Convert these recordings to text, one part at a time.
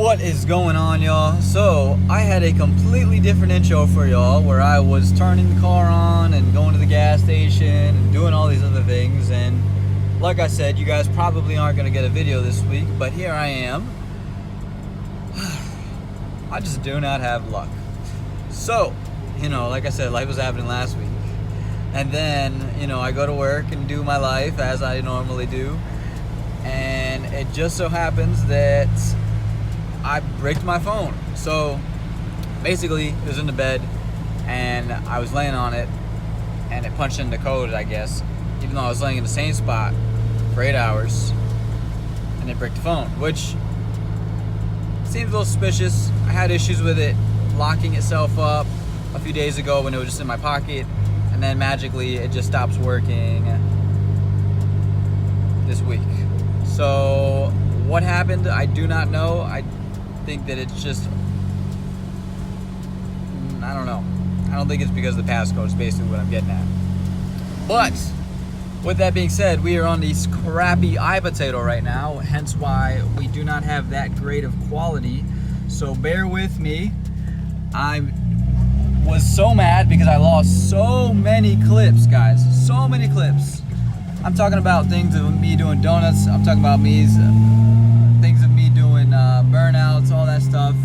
What is going on, y'all? So I had a completely different intro for y'all, where I was turning the car on and going to the gas station and doing all these other things. And like I said, you guys probably aren't going to get a video this week, but here I am. I just do not have luck. So, like I said, life was happening last week. And then, I go to work and do my life as I normally do. And it just so happens that I bricked my phone. So basically, it was in the bed and I was laying on it and it punched in the code, I guess, even though I was laying in the same spot for 8 hours, and it bricked the phone, which seems a little suspicious. I had issues with it locking itself up a few days ago when it was just in my pocket, and then magically it just stops working this week. So what happened, I do not know. I think that it's just, I don't know. I don't think it's because of the passcode is basically what I'm getting at. But with that being said, we are on these crappy iPotato right now, hence why we do not have that great of quality. So bear with me. I was so mad because I lost so many clips, guys. So many clips. I'm talking about things of me doing donuts. I'm talking about things of me doing burnouts, all that stuff.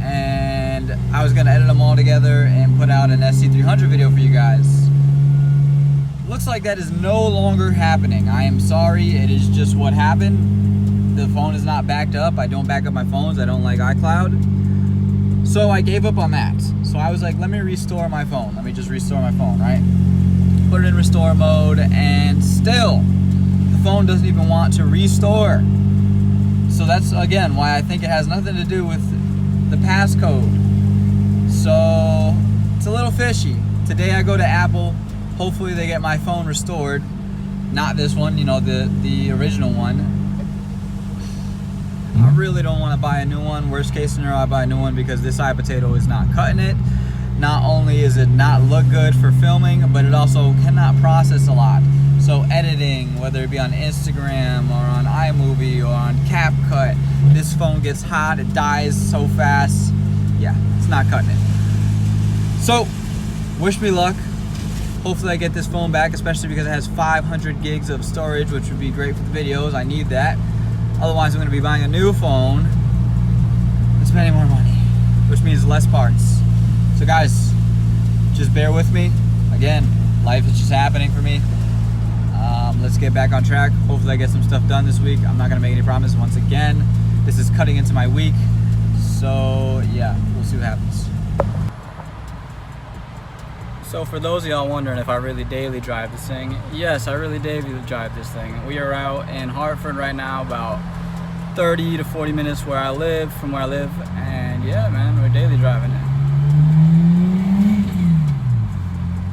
And I was gonna edit them all together and put out an SC300 video for you guys. Looks like that is no longer happening. I am sorry, it is just what happened. The phone is not backed up. I don't back up my phones. I don't like iCloud. So I gave up on that. So I was like, let me restore my phone. Let me just restore my phone, right? Put it in restore mode, and still the phone doesn't even want to restore. So that's again why I think it has nothing to do with the passcode. So it's a little fishy. Today I go to Apple. Hopefully they get my phone restored. Not this one, the original one. I really don't want to buy a new one. Worst case scenario, I buy a new one because this iPotato is not cutting it. Not only is it not look good for filming, but it also cannot process a lot. So editing, whether it be on Instagram or on iMovie or on CapCut, this phone gets hot, it dies so fast. Yeah, it's not cutting it. So, wish me luck. Hopefully I get this phone back, especially because it has 500 gigs of storage, which would be great for the videos. I need that. Otherwise, I'm going to be buying a new phone and spending more money, which means less parts. So guys, just bear with me. Again, life is just happening for me. Let's get back on track. Hopefully I get some stuff done this week. I'm not gonna make any promises once again. This is cutting into my week. So yeah, we'll see what happens. So for those of y'all wondering if I really daily drive this thing, yes, I really daily drive this thing. We are out in Hartford right now, about 30 to 40 minutes from where I live, and yeah, man, we're daily driving it.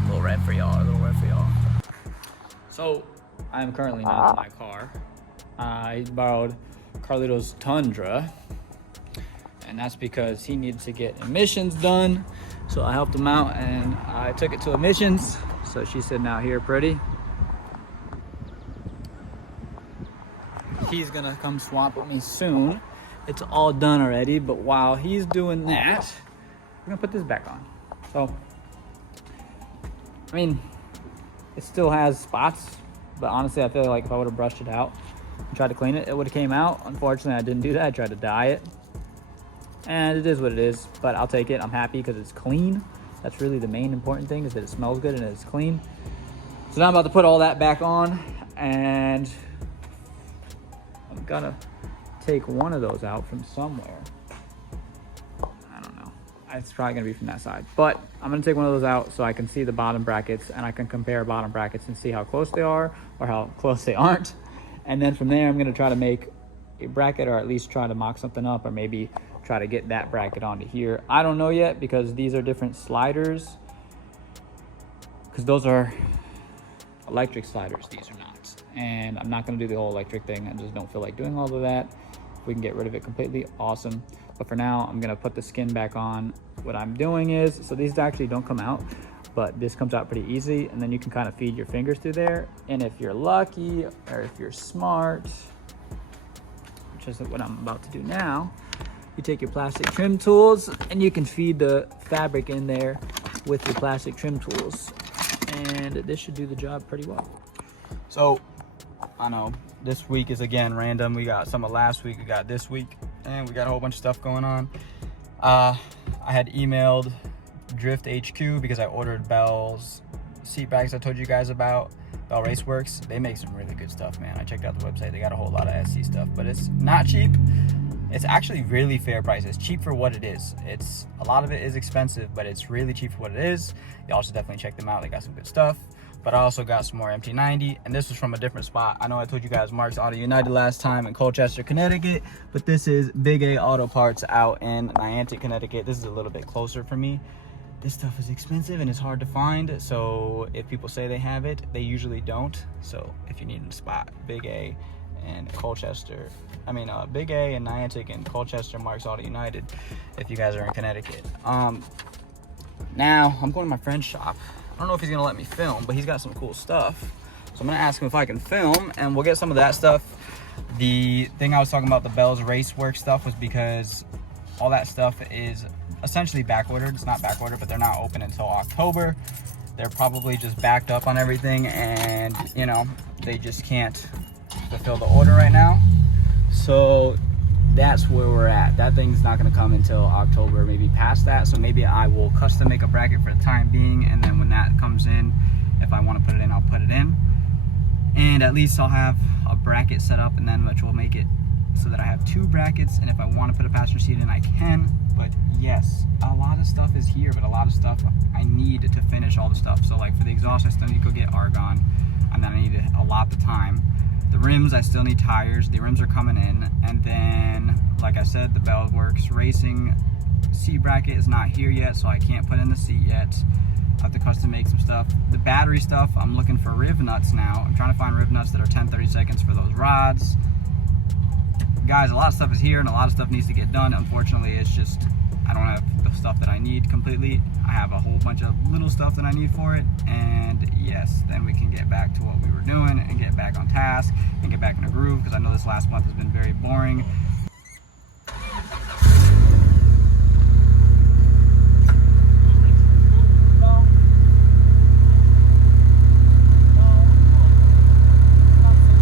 A little red for y'all. So I'm currently not in my car. I borrowed Carlito's Tundra, and that's because he needed to get emissions done. So I helped him out and I took it to emissions. So she's sitting out here pretty. He's gonna come swap with me soon. It's all done already, but while he's doing that, we're gonna put this back on. So, I mean, it still has spots, but honestly, I feel like if I would have brushed it out and tried to clean it, it would have came out. Unfortunately, I didn't do that. I tried to dye it. And it is what it is, but I'll take it. I'm happy because it's clean. That's really the main important thing, is that it smells good and it's clean. So now I'm about to put all that back on, and I'm gonna take one of those out from somewhere. I don't know. It's probably gonna be from that side, but I'm gonna take one of those out so I can see the bottom brackets, and I can compare bottom brackets and see how close they are or how close they aren't. And then from there, I'm gonna try to make a bracket, or at least try to mock something up, or maybe try to get that bracket onto here. I don't know yet, because these are different sliders, because those are electric sliders, these are not. And I'm not gonna do the whole electric thing. I just don't feel like doing all of that. If we can get rid of it completely, awesome. But for now, I'm gonna put the skin back on. What I'm doing is, so these actually don't come out, but this comes out pretty easy, and then you can kind of feed your fingers through there. And if you're lucky, or if you're smart, which is what I'm about to do now. You take your plastic trim tools and you can feed the fabric in there with your plastic trim tools. And this should do the job pretty well. So, I know this week is again random. We got some of last week, we got this week, and we got a whole bunch of stuff going on. I had emailed Drift HQ because I ordered Bell's seat bags I told you guys about. Bell Raceworks, they make some really good stuff, man. I checked out the website. They got a whole lot of SC stuff, but it's not cheap. It's actually really fair price. It's cheap for what it is. It's a lot of it is expensive, but it's really cheap for what it is. Y'all should definitely check them out. They got some good stuff. But I also got some more MT90, and this was from a different spot. I know I told you guys Mark's Auto United last time in Colchester, Connecticut, but this is Big A Auto Parts out in Niantic, Connecticut. This is a little bit closer for me. This stuff is expensive and it's hard to find, so if people say they have it, they usually don't. So if you need a spot, Big A and Colchester, Big A and Niantic and Colchester, Mark's Auto United, if you guys are in Connecticut. Now I'm going to my friend's shop. I don't know if he's gonna let me film, but he's got some cool stuff. So I'm gonna ask him if I can film, and we'll get some of that stuff. The thing I was talking about, the Bell's Racework stuff, was because all that stuff is essentially back ordered. It's not back ordered, but they're not open until October. They're probably just backed up on everything, and you know, they just can't fulfill the order right now. So that's where we're at. That thing's not going to come until October, maybe past that. So maybe I will custom make a bracket for the time being, and then when that comes in, if I want to put it in, I'll put it in. And at least I'll have a bracket set up, and then which will make it so that I have 2 brackets, and if I want to put a passenger seat in, I can. But yes, a lot of stuff is here, but a lot of stuff I need to finish all the stuff. So like for the exhaust, I still need to go get argon, and then I need to allot the time. The rims, I still need tires. The rims are coming in. And then, like I said, the Bell Works Racing seat bracket is not here yet, so I can't put in the seat yet. I have to custom make some stuff. The battery stuff, I'm looking for riv nuts now. I'm trying to find riv nuts that are 10-30 seconds for those rods. Guys, a lot of stuff is here and a lot of stuff needs to get done. Unfortunately, it's just, I don't have the stuff that I need completely. I have a whole bunch of little stuff that I need for it. And yes, then we can get back to what we were doing and get back on task and get back in a groove, because I know this last month has been very boring.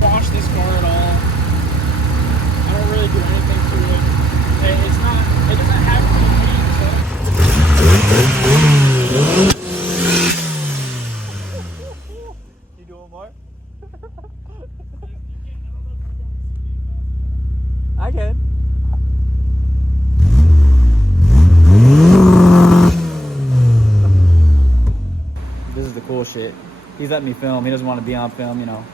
Wash this car at all. I don't really do anything to it. It doesn't have to be clean, so. You doing more? I can. This is the cool shit. He's letting me film. He doesn't want to be on film, you know.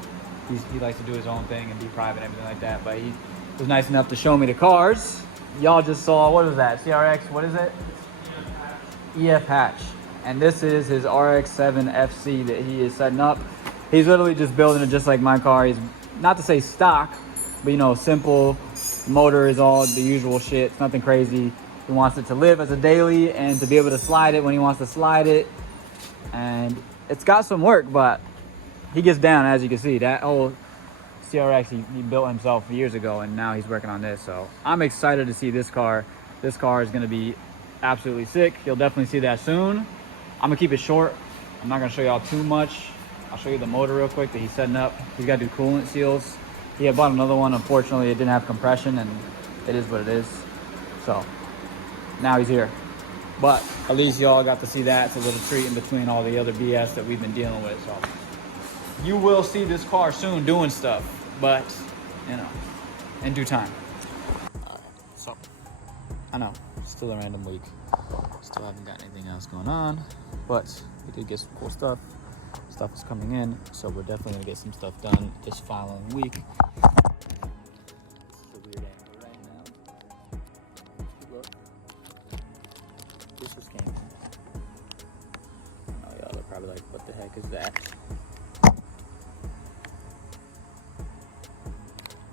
He likes to do his own thing and be private and everything like that, but he was nice enough to show me the cars. Y'all just saw, what was that? CRX, what is it? EF hatch. And this is his RX7 FC that he is setting up. He's literally just building it just like my car. He's, not to say stock, but you know, simple. Motor is all the usual shit. It's nothing crazy. He wants it to live as a daily and to be able to slide it when he wants to slide it. And it's got some work, but he gets down, as you can see. That whole CRX he built himself years ago, and now he's working on this. So I'm excited to see this car. This car is going to be absolutely sick. You'll definitely see that soon. I'm gonna keep it short. I'm not gonna show y'all too much. I'll show you the motor real quick that he's setting up. He's got to do coolant seals. He had bought another one. Unfortunately, it didn't have compression, and it is what it is. So now he's here. But at least y'all got to see that. It's a little treat in between all the other BS that we've been dealing with. So you will see this car soon doing stuff, but you know, in due time. All right, so I know, still a random week. Still haven't got anything else going on, but we did get some cool stuff. Stuff is coming in, so we're definitely gonna get some stuff done this following week. This is a weird angle right now. Look, this just came in. Oh, y'all are probably like, what the heck is that?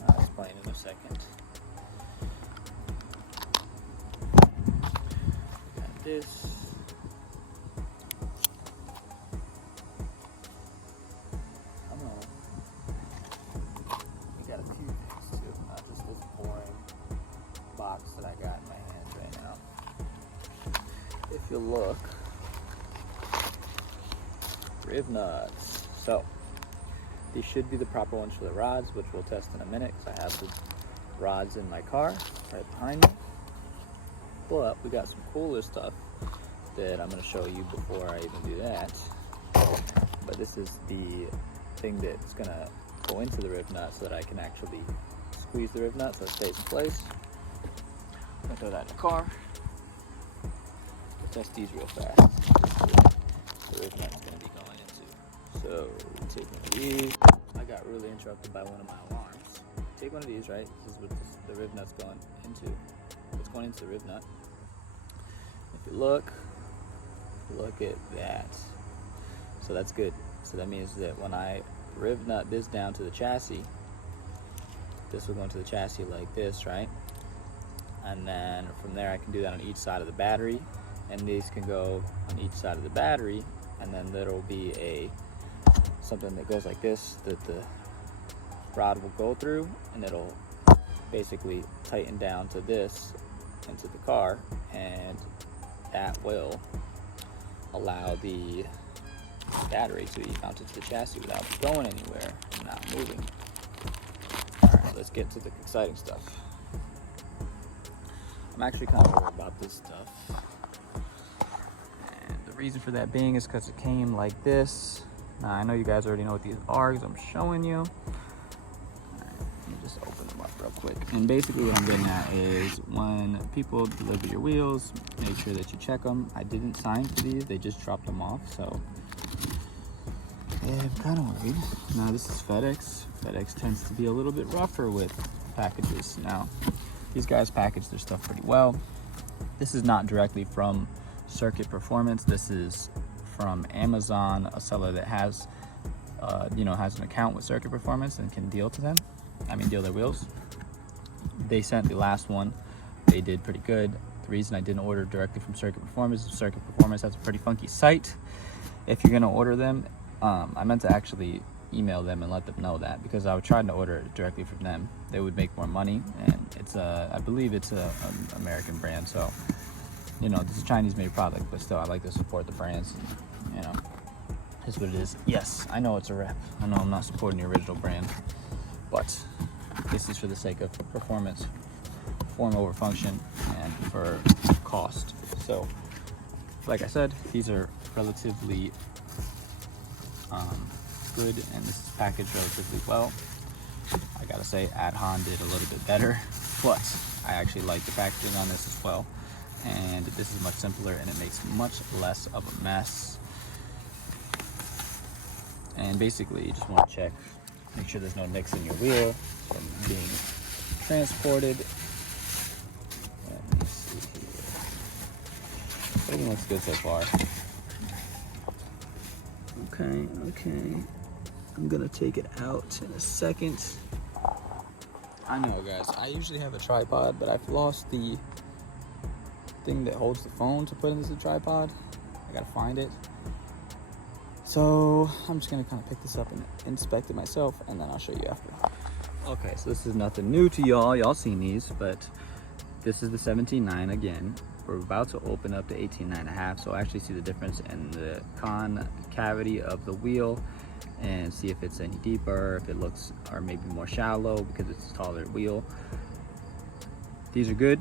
I'll explain in a second. We got this. We got a few things too, not just this boring nuts that I got in my hands right now. If you look, rib nuts. So these should be the proper ones for the rods, which we'll test in a minute because I have the rods in my car right behind me. But we got some cooler stuff that I'm going to show you before I even do that. But this is the thing that's going to go into the rib nut so that I can actually squeeze the rib nut so it stays in place. I'm going to throw that in the car. We'll test these real fast. The rib nut's going to be going into. So take one of these. I got really interrupted by one of my alarms. Take one of these, right? This is what the rib nut's going into. It's going into the rib nut. If you look at that. So that's good. So that means that when I rib nut this down to the chassis, this will go into the chassis like this, right? And then from there I can do that on each side of the battery, and these can go on each side of the battery, and then there will be something that goes like this that the rod will go through, and it'll basically tighten down to this into the car, and that will allow the battery to be mounted to the chassis without going anywhere and not moving. Alright, let's get to the exciting stuff. I'm actually kind of worried about this stuff. And the reason for that being is because it came like this. Now, I know you guys already know what these are because I'm showing you. Alright, let me just open them up real quick. And basically what I'm getting at is when people deliver your wheels, make sure that you check them. I didn't sign for these, they just dropped them off, so yeah, I'm kind of worried. Now this is FedEx. FedEx tends to be a little bit rougher with packages. Now, these guys package their stuff pretty well. This is not directly from Circuit Performance. This is from Amazon, a seller that has, has an account with Circuit Performance and can deal their wheels. They sent the last one. They did pretty good. The reason I didn't order directly from Circuit Performance is Circuit Performance has a pretty funky site. If you're gonna order them, I meant to actually email them and let them know that, because I would try to order it directly from them. They would make more money, and it's I believe it's an American brand, so this is a Chinese made product, but still I like to support the brands. It's what it is. Yes, I know it's a rep. I know I'm not supporting the original brand, but this is for the sake of performance, form over function, and for cost. So like I said, these are relatively good, and this is packaged relatively well. I gotta say, Adhan did a little bit better, but I actually like the packaging on this as well. And this is much simpler, and it makes much less of a mess. And basically, you just want to check, make sure there's no nicks in your wheel from being transported. Let me see here. Everything looks good so far. Okay. I'm gonna take it out in a second. I know, guys, I usually have a tripod, but I've lost the thing that holds the phone to put into the tripod. I gotta find it. So I'm just gonna kind of pick this up and inspect it myself, and then I'll show you after. Okay, so this is nothing new to y'all seen these, but this is the 17.9 again. We're about to open up the 18.9.5, so I actually see the difference in the concavity of the wheel and see if it's any deeper, if it looks, or maybe more shallow because it's a taller wheel. These are good.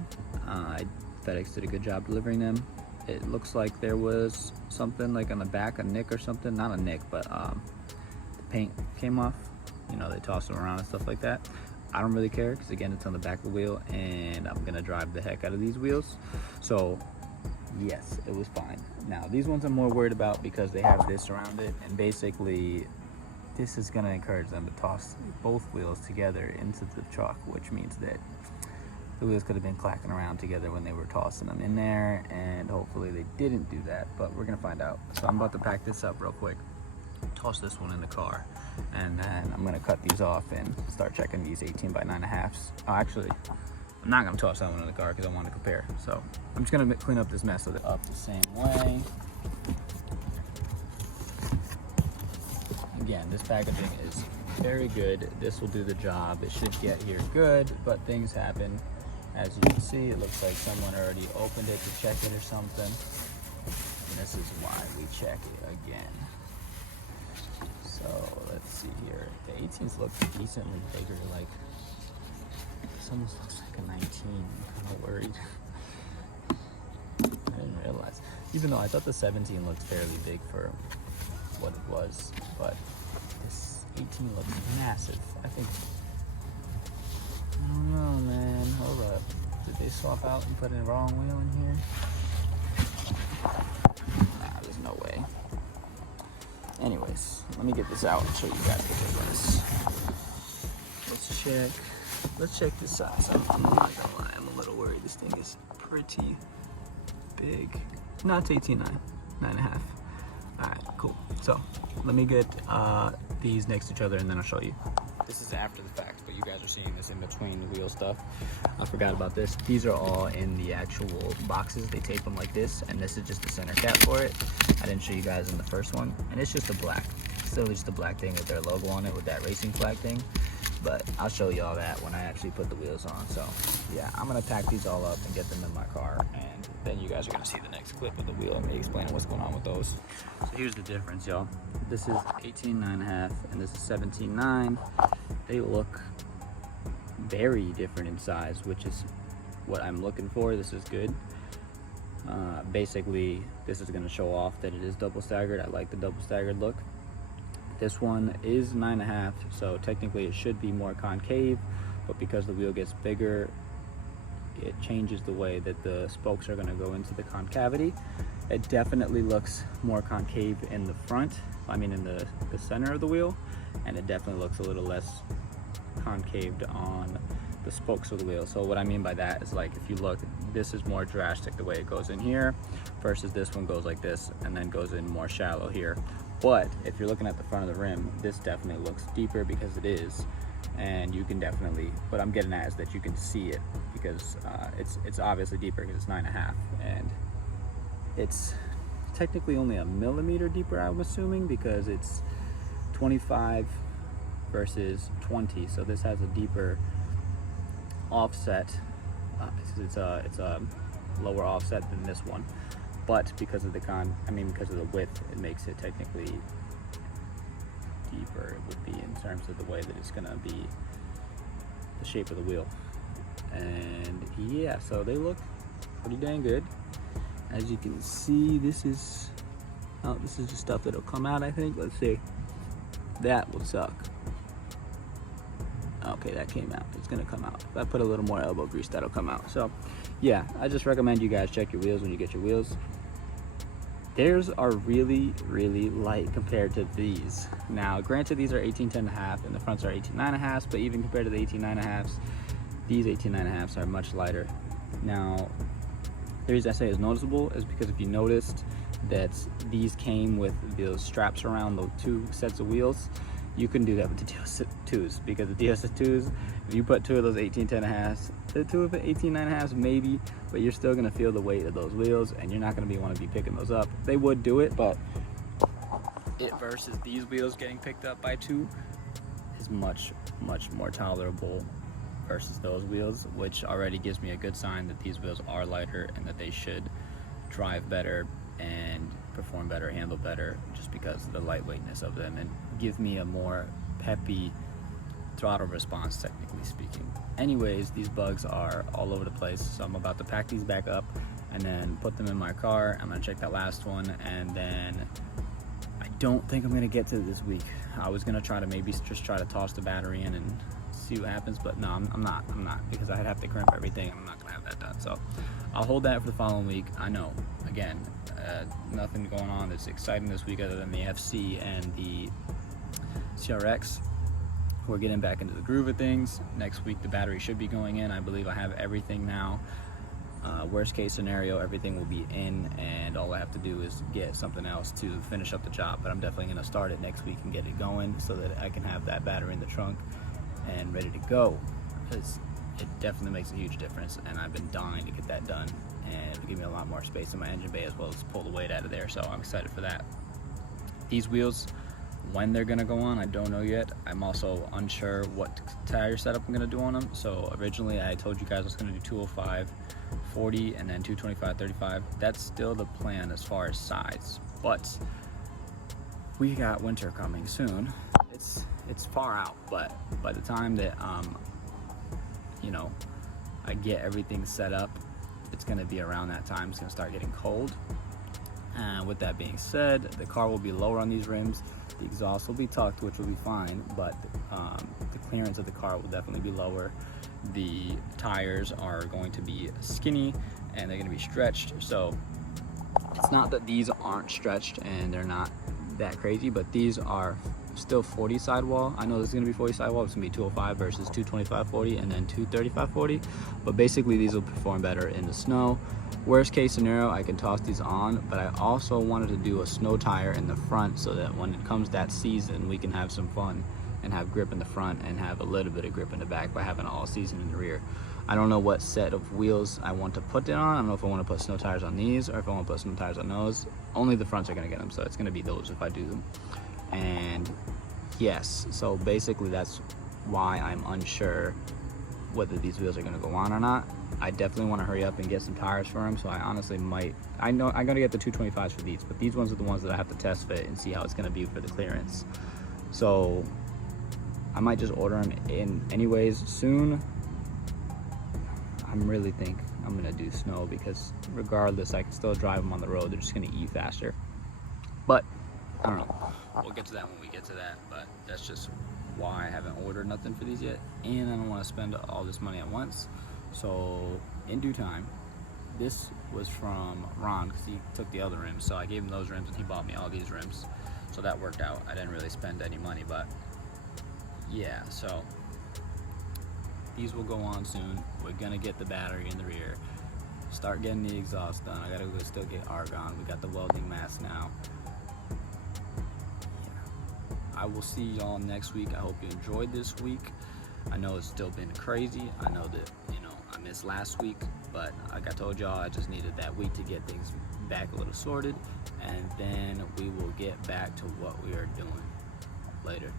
FedEx did a good job delivering them. It looks like there was something like on the back, a nick or something. Not a nick, but the paint came off. They toss them around and stuff like that. I don't really care because, again, it's on the back of the wheel, and I'm gonna drive the heck out of these wheels. So yes, it was fine. Now these ones I'm more worried about because they have this around it, and basically this is gonna encourage them to toss both wheels together into the truck, which means that the wheels could have been clacking around together when they were tossing them in there, and hopefully they didn't do that, but we're gonna find out. So I'm about to pack this up real quick, toss this one in the car, and then I'm gonna cut these off and start checking these 18.9.5s. Actually, I'm not gonna toss that one in the car because I want to compare. So I'm just gonna clean up this mess up the same way. Again, this packaging is very good. This will do the job. It should get here good, but things happen. As you can see, it looks like someone already opened it to check it or something. And this is why we check it again. So let's see here. The 18s look decently bigger. Like this almost looks like a 19. I'm kind of worried. I didn't realize. Even though I thought the 17 looked fairly big for what it was, but this 18 looks massive. I think. I don't know, man. Hold up. Did they swap out and put in the wrong wheel in here? Nah, there's no way. Anyways, let me get this out and show you guys the difference. Let's check this size out. I'm not gonna lie, I'm a little worried. This thing is pretty big. No, it's 18.9, 9.5. Alright, cool. So, let me get these next to each other and then I'll show you. This is after the fact, but you guys are seeing this in between the wheel stuff. I forgot about this. These are all in the actual boxes. They tape them like this, and this is just the center cap for it. I didn't show you guys in the first one, and it's just a black. Still just a black thing with their logo on it with that racing flag thing. But I'll show you all that when I actually put the wheels on. So yeah, I'm gonna pack these all up and get them in my car, and then you guys are gonna see the next clip of the wheel and me explaining what's going on with those. So here's the difference, y'all. This is 18.9.5 and this is 17.9. They look very different in size, which is what I'm looking for. This is good. Basically, this is gonna show off that it is double staggered. I like the double staggered look. This one is 9.5, so technically it should be more concave, but because the wheel gets bigger, it changes the way that the spokes are going to go into the concavity. It definitely looks more concave in the front, I mean in the center of the wheel, and it definitely looks a little less concaved on the spokes of the wheel. So what I mean by that is, like, if you look, this is more drastic the way it goes in here versus this one goes like this and then goes in more shallow here. But if you're looking at the front of the rim, this definitely looks deeper because it is, and you can definitely, what I'm getting at is that you can see it because it's obviously deeper because it's 9.5, and it's technically only a millimeter deeper, I'm assuming, because it's 25 versus 20, so this has a deeper offset. It's a lower offset than this one. But because of the because of the width, it makes it technically deeper. It would be in terms of the way that it's gonna be the shape of the wheel. And yeah, so they look pretty dang good. As you can see, this is just stuff that'll come out, I think. Let's see. That will suck. Okay, that came out. It's gonna come out. If I put a little more elbow grease, that'll come out. So yeah, I just recommend you guys check your wheels when you get your wheels. Theirs are really, really light compared to these. Now, granted, these are 18.10.5 and the fronts are 18.9.5, but even compared to the 18.9.5s, these 18.9.5s are much lighter. Now, the reason I say it's noticeable is because if you noticed that these came with those straps around the two sets of wheels, you couldn't do that with the DS2s, because the DS2s, if you put two of those 18.10.5s, the two of the 18.9.5s maybe, but you're still gonna feel the weight of those wheels and you're not gonna want to be picking those up. They would do it, but it versus these wheels getting picked up by two is much, much more tolerable versus those wheels, which already gives me a good sign that these wheels are lighter and that they should drive better and perform better, handle better, just because of the lightweightness of them, and give me a more peppy throttle response, technically speaking. Anyways, these bugs are all over the place, so I'm about to pack these back up and then put them in my car. I'm gonna check that last one, and then I don't think I'm gonna get to this week. I was gonna try to maybe just try to toss the battery in and see what happens, but no, I'm not, because I'd have to crimp everything. I'm not gonna have that done, so I'll hold that for the following week. I know, again, nothing going on that's exciting this week other than the FC and the CRX. We're getting back into the groove of things. Next week the battery should be going in. I believe I have everything now. Worst case scenario, everything will be in, and all I have to do is get something else to finish up the job. But I'm definitely going to start it next week and get it going so that I can have that battery in the trunk and ready to go. Because it definitely makes a huge difference, and I've been dying to get that done, and it'll give me a lot more space in my engine bay as well as pull the weight out of there, so I'm excited for that. These wheels when they're gonna go on, I don't know yet. I'm also unsure what tire setup I'm gonna do on them. So originally I told you guys I was gonna do 205, 40, and then 225, 35. That's still the plan as far as size, but we got winter coming soon. It's far out, but by the time that you know, I get everything set up, it's gonna be around that time. It's gonna start getting cold. And with that being said, the car will be lower on these rims. The exhaust will be tucked, which will be fine, but the clearance of the car will definitely be lower. The tires are going to be skinny and they're going to be stretched. So it's not that these aren't stretched and they're not that crazy, but these are still 40 sidewall. I know this is going to be 40 sidewall. It's going to be 205 versus 225 40 and then 235 40. But basically these will perform better in the snow. Worst case scenario, I can toss these on, but I also wanted to do a snow tire in the front so that when it comes that season, we can have some fun and have grip in the front and have a little bit of grip in the back by having all season in the rear. I don't know what set of wheels I want to put it on. I don't know if I want to put snow tires on these or if I want to put snow tires on those. Only the fronts are going to get them, so it's going to be those if I do them. And yes, so basically that's why I'm unsure whether these wheels are going to go on or not. I definitely want to hurry up and get some tires for them, so I honestly might, I know I'm going to get the 225s for these, but these ones are the ones that I have to test fit and see how it's going to be for the clearance. So I might just order them in anyways soon. I really think I'm going to do snow because regardless, I can still drive them on the road. They're just going to eat faster. But I don't know. We'll get to that when we get to that, but that's just why I haven't ordered nothing for these yet, and I don't want to spend all this money at once. So in due time. This was from Ron because he took the other rims, so I gave him those rims and he bought me all these rims, so that worked out. I didn't really spend any money, but yeah, so these will go on soon. We're gonna get the battery in the rear, start getting the exhaust done. I gotta go still get argon. We got the welding mask now. I will see y'all next week. I hope you enjoyed this week. I know it's still been crazy. I know that, you know, I missed last week, but like I told y'all, I just needed that week to get things back a little sorted, and then we will get back to what we are doing later.